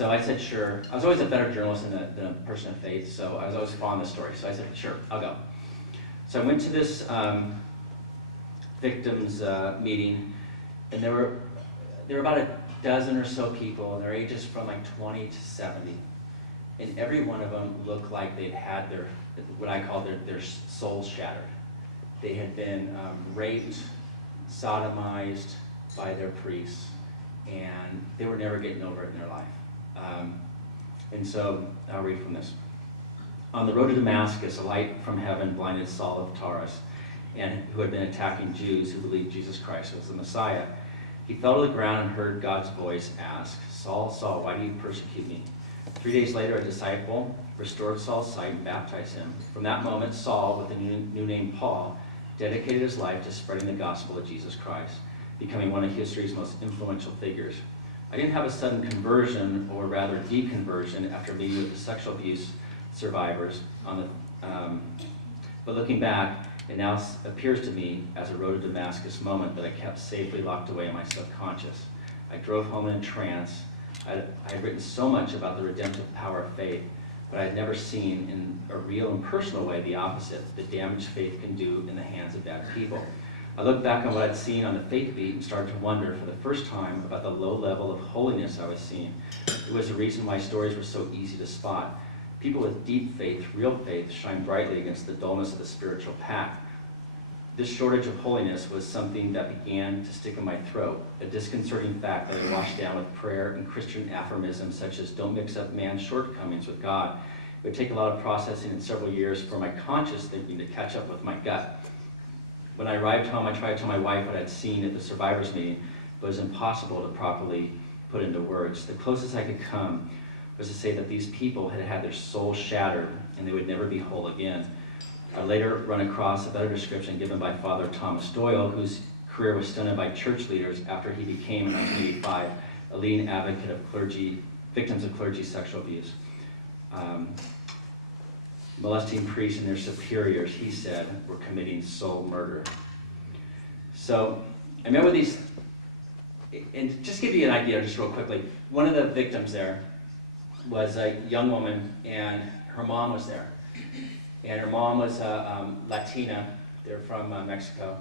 So I said, sure. I was always a better journalist than a person of faith, so I was always following the story. So I said, sure, I'll go. So I went to this victims meeting, and there were about a dozen or so people, and their ages from like 20 to 70. And every one of them looked like they'd had their, what I call their souls shattered. They had been raped, sodomized by their priests, and they were never getting over it in their life. And so I'll read from this. On the road to Damascus, a light from heaven blinded Saul of Tarsus, and who had been attacking Jews who believed Jesus Christ was the Messiah. He fell to the ground and heard God's voice ask, Saul, Saul, why do you persecute me? 3 days later, a disciple restored Saul's sight and baptized him. From that moment, Saul, with the new name Paul, dedicated his life to spreading the gospel of Jesus Christ, becoming one of history's most influential figures. I didn't have a sudden conversion, or rather deconversion, after meeting with the sexual abuse survivors but looking back, it now appears to me as a road to Damascus moment that I kept safely locked away in my subconscious. I drove home in a trance. I had written so much about the redemptive power of faith, but I had never seen in a real and personal way the opposite, the damage faith can do in the hands of bad people. I looked back on what I'd seen on the faith beat and started to wonder for the first time about the low level of holiness I was seeing. It was the reason why stories were so easy to spot. People with deep faith, real faith, shine brightly against the dullness of the spiritual pack. This shortage of holiness was something that began to stick in my throat, a disconcerting fact that I washed down with prayer and Christian aphorisms such as don't mix up man's shortcomings with God. It would take a lot of processing and several years for my conscious thinking to catch up with my gut. When I arrived home, I tried to tell my wife what I'd seen at the survivors meeting, but it was impossible to properly put into words. The closest I could come was to say that these people had had their souls shattered and they would never be whole again. I later run across a better description given by Father Thomas Doyle, whose career was stunted by church leaders after he became, in 1985, a leading advocate of victims of clergy sexual abuse. Molesting priests and their superiors, he said, were committing soul murder. So I met with these, and just give you an idea, just real quickly, one of the victims there was a young woman, and her mom was there. And her mom was Latina. They're from Mexico.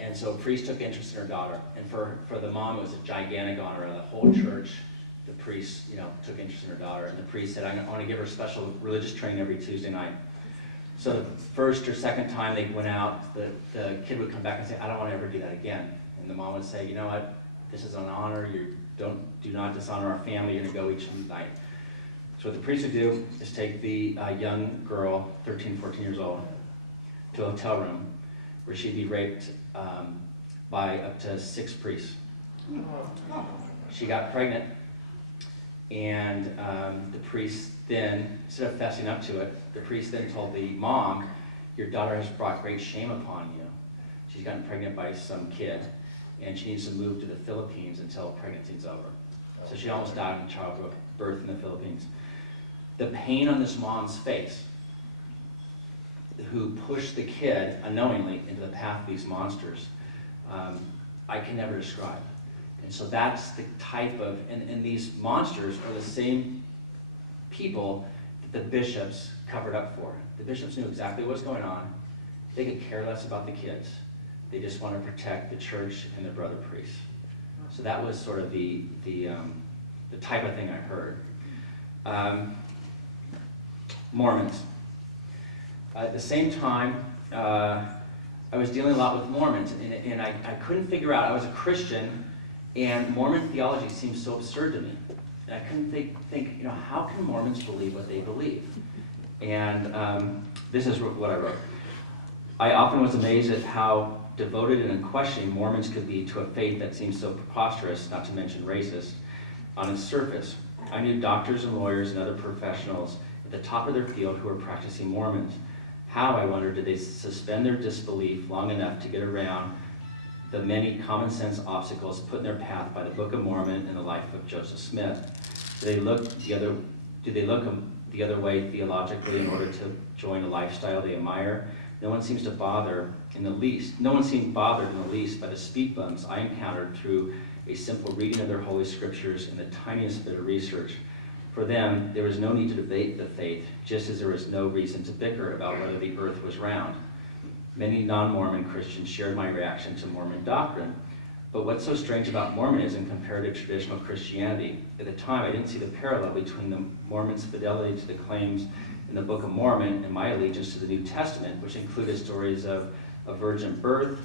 And so a priest took interest in her daughter. And for the mom, it was a gigantic honor. The whole church, the priest, took interest in her daughter. And the priest said, I want to give her special religious training every Tuesday night. So the first or second time they went out, the kid would come back and say, I don't want to ever do that again. And the mom would say, you know what, this is an honor. Do not dishonor our family. You're going to go each night. So what the priest would do is take the young girl, 13, 14 years old, to a hotel room where she'd be raped by up to 6 priests. She got pregnant, and the priest then, instead of fessing up to it, the priest then told the mom, your daughter has brought great shame upon you. She's gotten pregnant by some kid, and she needs to move to the Philippines until pregnancy's over. So she almost died in childbirth in the Philippines. The pain on this mom's face, who pushed the kid unknowingly into the path of these monsters, I can never describe. And so that's the type of, and these monsters are the same people that the bishops covered up for. The bishops knew exactly what was going on. They could care less about the kids. They just want to protect the church and their brother priests. So that was sort of the type of thing I heard. Mormons. At the same time, I was dealing a lot with Mormons, and I couldn't figure out, I was a Christian, and Mormon theology seemed so absurd to me. And I couldn't think, how can Mormons believe what they believe? And this is what I wrote. I often was amazed at how devoted and unquestioning Mormons could be to a faith that seems so preposterous, not to mention racist, on its surface. I knew doctors and lawyers and other professionals at the top of their field who were practicing Mormons. How, I wondered, did they suspend their disbelief long enough to get around the many common sense obstacles put in their path by the Book of Mormon and the life of Joseph Smith? Do they look the other way theologically in order to join a lifestyle they admire? No one seemed bothered in the least by the speed bumps I encountered through a simple reading of their holy scriptures and the tiniest bit of research. For them, there was no need to debate the faith, just as there was no reason to bicker about whether the earth was round. Many non-Mormon Christians shared my reaction to Mormon doctrine. But what's so strange about Mormonism compared to traditional Christianity? At the time, I didn't see the parallel between the Mormons' fidelity to the claims in the Book of Mormon and my allegiance to the New Testament, which included stories of a virgin birth,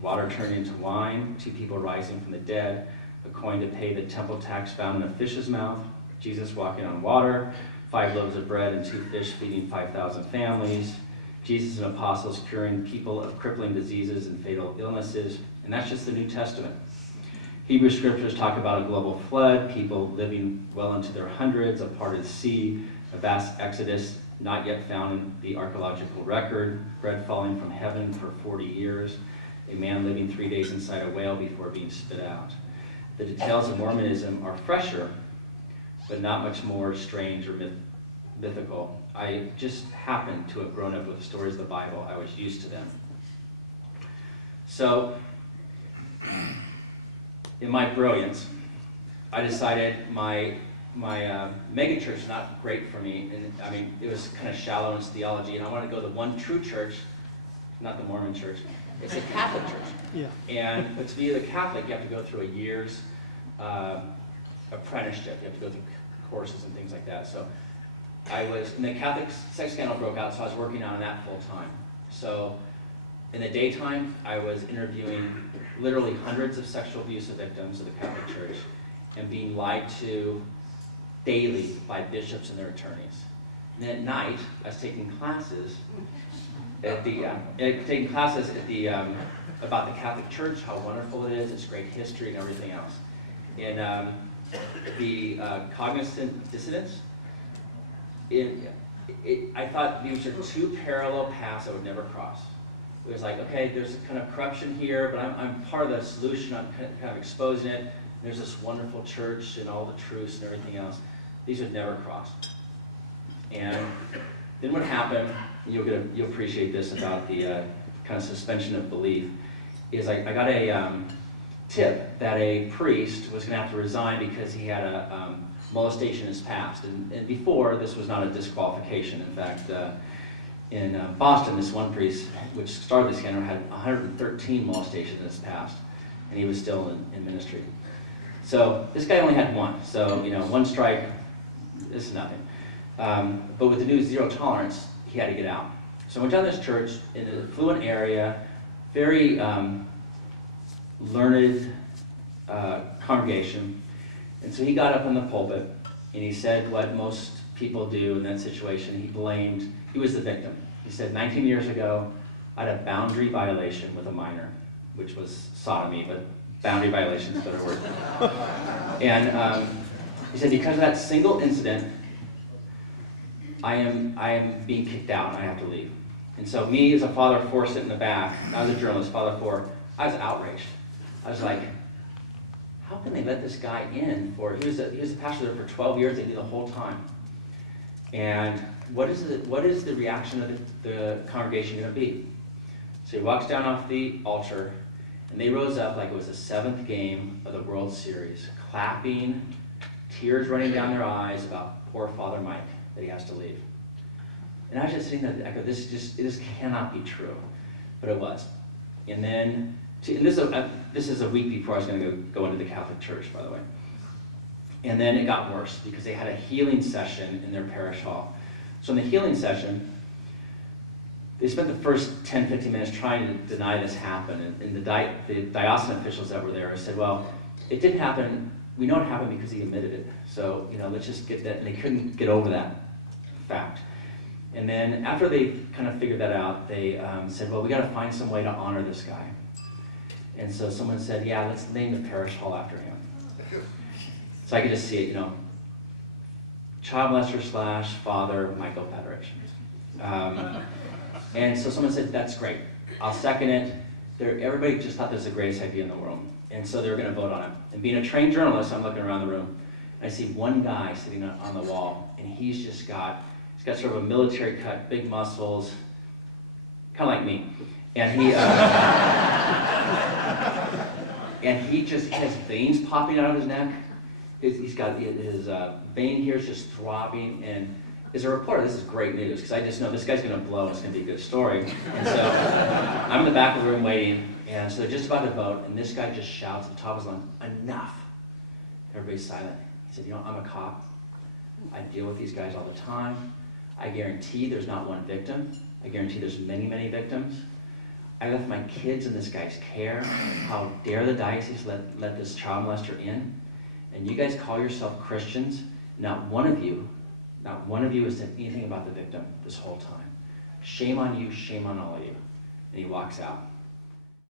water turned into wine, 2 people rising from the dead, a coin to pay the temple tax found in a fish's mouth, Jesus walking on water, 5 loaves of bread and 2 fish feeding 5,000 families, Jesus and apostles curing people of crippling diseases and fatal illnesses, and that's just the New Testament. Hebrew scriptures talk about a global flood, people living well into their hundreds, a parted sea, a vast exodus not yet found in the archaeological record, bread falling from heaven for 40 years, a man living 3 days inside a whale before being spit out. The details of Mormonism are fresher, but not much more strange or mythical. I just happened to have grown up with the stories of the Bible. I was used to them. So, in my brilliance, I decided my megachurch is not great for me, and I mean, it was kind of shallow in its theology, and I wanted to go to the one true church, not the Mormon church. It's a Catholic church. Yeah. But to be a Catholic, you have to go through a year's apprenticeship. You have to go through courses and things like that. So and the Catholic sex scandal broke out, so I was working on that full time. So in the daytime, I was interviewing literally hundreds of sexual abuse victims of the Catholic Church and being lied to daily by bishops and their attorneys. And then at night, I was taking classes about the Catholic Church, how wonderful it is, its great history and everything else. And the cognizant dissonance, I thought these are 2 parallel paths I would never cross. It was like, okay, there's a kind of corruption here, but I'm part of the solution. I'm kind of exposing it. There's this wonderful church and all the truths and everything else. These would never cross. And then what happened, you'll appreciate this about the kind of suspension of belief, is I got a tip that a priest was going to have to resign because he had a molestation in his past. And before, this was not a disqualification. In fact, in Boston, this one priest, which started the scandal, had 113 molestations in his past, and he was still in ministry. So this guy only had 1. So, 1 strike, this is nothing. But with the new zero tolerance, he had to get out. So I went down to this church in an affluent area, very learned congregation. And so he got up in the pulpit and he said what most people do in that situation. He was the victim. He said, 19 years ago, I had a boundary violation with a minor, which was sodomy, but boundary violation is a better word. And he said, because of that single incident, I am being kicked out and I have to leave. And so me as a father of 4 sitting in the back, I was a journalist, father of 4, I was outraged. I was like, how can they let this guy in for, he was a pastor there for 12 years, they knew the whole time. And what is the reaction of the congregation going to be? So he walks down off the altar, and they rose up like it was the 7th game of the World Series, clapping, tears running down their eyes about poor Father Mike, that he has to leave. And I was just thinking that, I go, this cannot be true. But it was. And then, and this is a week before I was going to go into the Catholic Church, by the way. And then it got worse, because they had a healing session in their parish hall. So in the healing session, they spent the first 10, 15 minutes trying to deny this happened. And the diocesan officials that were there said, well, it didn't happen. We know it happened because he admitted it. So, let's just get that. And they couldn't get over that fact. And then after they kind of figured that out, they said, well, we got to find some way to honor this guy. And so someone said, yeah, let's name the parish hall after him. So I could just see it, child molester / Father Michael Federation. And so someone said, that's great. I'll second it. Everybody just thought this was the greatest idea in the world. And so they were going to vote on it. And being a trained journalist, I'm looking around the room, and I see one guy sitting on the wall, and he's got sort of a military cut, big muscles, kind of like me. And he just has veins popping out of his neck, he's got his vein here is just throbbing, and as a reporter, this is great news, because I just know this guy's going to blow, and it's going to be a good story. And so I'm in the back of the room waiting, and so they're just about to vote, and this guy just shouts at the top of his lungs, "Enough!" Everybody's silent. He said, "You know, I'm a cop. I deal with these guys all the time. I guarantee there's not one victim. I guarantee there's many, many victims. I left my kids in this guy's care. How dare the diocese let this child molester in? And you guys call yourself Christians. Not one of you has said anything about the victim this whole time. Shame on you, shame on all of you." And he walks out.